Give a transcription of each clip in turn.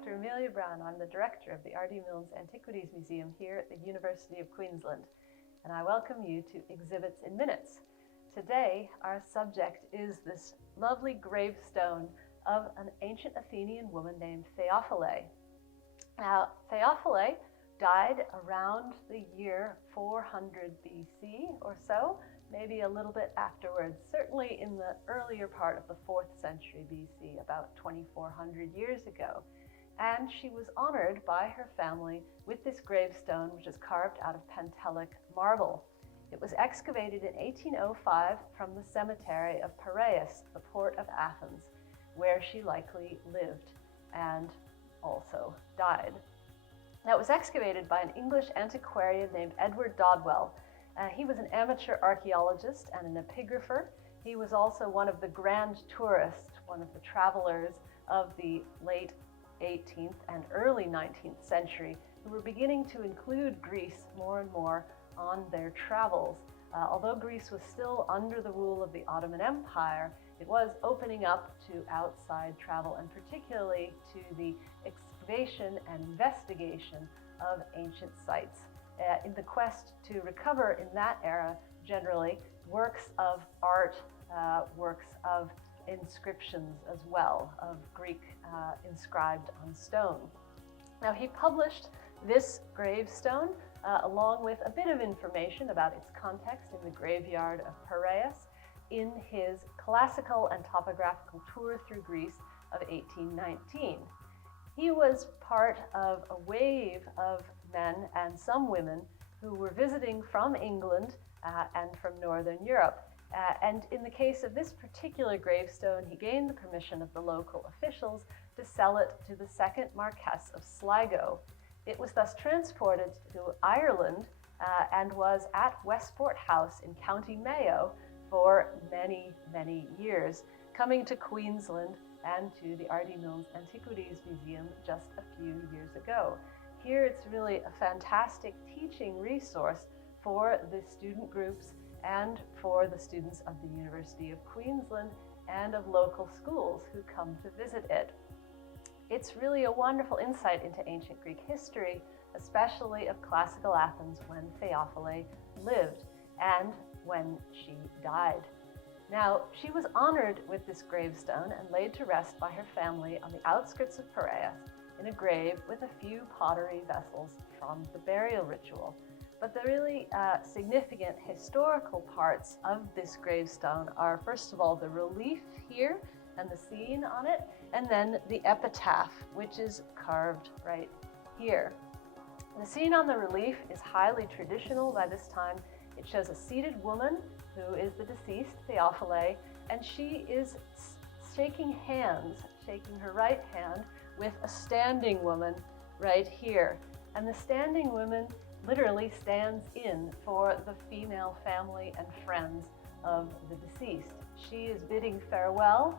Dr. Amelia Brown. I'm the director of the Milns Antiquities Museum here at the University of Queensland, and I welcome you to Exhibits in Minutes. Today, our subject is this lovely gravestone of an ancient Athenian woman named Theophile. Now, Theophile died around the year 400 BC or so, maybe a little bit afterwards, certainly in the earlier part of the 4th century BC, about 2,400 years ago. And she was honored by her family with this gravestone, which is carved out of Pentelic marble. It was excavated in 1805 from the cemetery of Piraeus, the port of Athens, where she likely lived and also died. Now, it was excavated by an English antiquarian named Edward Dodwell. He was an amateur archaeologist and an epigrapher. He was also one of the grand tourists, one of the travelers of the late 18th and early 19th century, who were beginning to include Greece more and more on their travels. Although Greece was still under the rule of the Ottoman Empire, it was opening up to outside travel, and particularly to the excavation and investigation of ancient sites. In the quest to recover in that era, generally, works of art, works of inscriptions as well, of Greek inscribed on stone. Now, he published this gravestone along with a bit of information about its context in the graveyard of Piraeus in his classical and topographical tour through Greece of 1819. He was part of a wave of men and some women who were visiting from England and from Northern Europe. And in the case of this particular gravestone, he gained the permission of the local officials to sell it to the second Marquess of Sligo. It was thus transported to Ireland and was at Westport House in County Mayo for many, many years, coming to Queensland and to the Milns Antiquities Museum just a few years ago. Here it's really a fantastic teaching resource for the student groups and for the students of the University of Queensland and of local schools who come to visit it. It's really a wonderful insight into ancient Greek history, especially of classical Athens when Theophile lived and when she died. Now, she was honored with this gravestone and laid to rest by her family on the outskirts of Piraeus in a grave with a few pottery vessels from the burial ritual. But the really significant historical parts of this gravestone are, first of all, the relief here and the scene on it, and then the epitaph, which is carved right here. The scene on the relief is highly traditional by this time. It shows a seated woman who is the deceased, Theophile, and she is shaking hands, shaking her right hand with a standing woman right here. And the standing woman literally stands in for the female family and friends of the deceased. She is bidding farewell,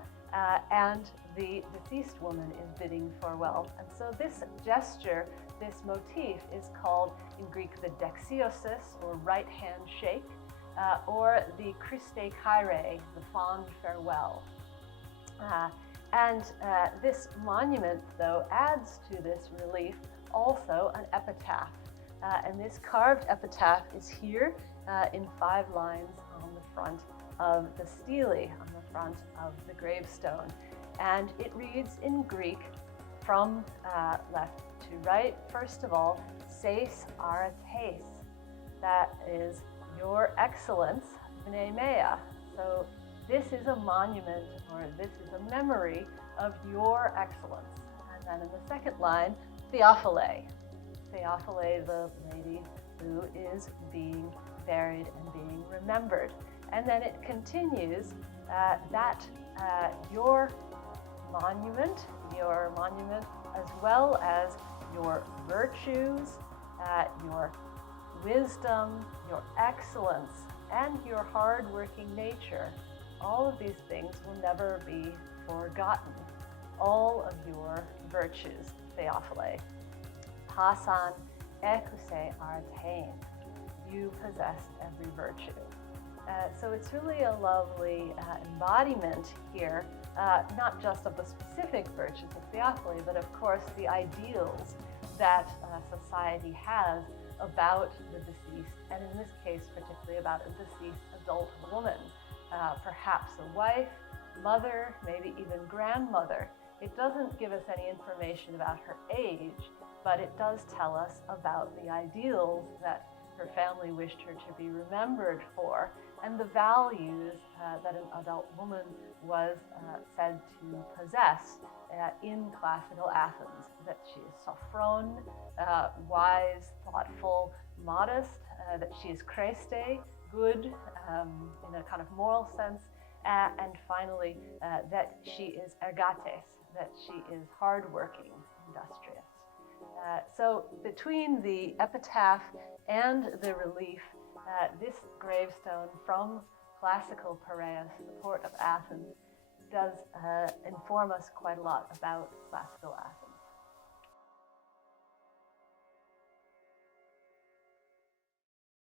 and the deceased woman is bidding farewell. And so this gesture, this motif, is called in Greek the dexiosis, or right hand shake, or the Christe Kyrie, the fond farewell. And this monument, though, adds to this relief also an epitaph. And this carved epitaph is here in 5 lines on the front of the stele, on the front of the gravestone. And it reads in Greek from left to right. First of all, Seis Arates, that is your excellence, B'nai Mea. So this is a monument, or this is a memory of your excellence. And then in the second line, Theophile. Theophile, the lady who is being buried and being remembered. And then it continues that your monument as well as your virtues, your wisdom, your excellence, and your hard-working nature, all of these things will never be forgotten. All of your virtues, Theophile. Pasan ekuse artein. You possessed every virtue. So it's really a lovely embodiment here, not just of the specific virtues of Theophile, but of course the ideals that society has about the deceased, and in this case particularly about a deceased adult woman, perhaps a wife, mother, maybe even grandmother. It doesn't give us any information about her age, but it does tell us about the ideals that her family wished her to be remembered for, and the values that an adult woman was said to possess in classical Athens, that she is sophron, wise, thoughtful, modest, that she is Christe, good in a kind of moral sense, and finally that she is ergates, that she is hardworking, industrious. So between the epitaph and the relief, this gravestone from classical Piraeus, the port of Athens, does inform us quite a lot about classical Athens.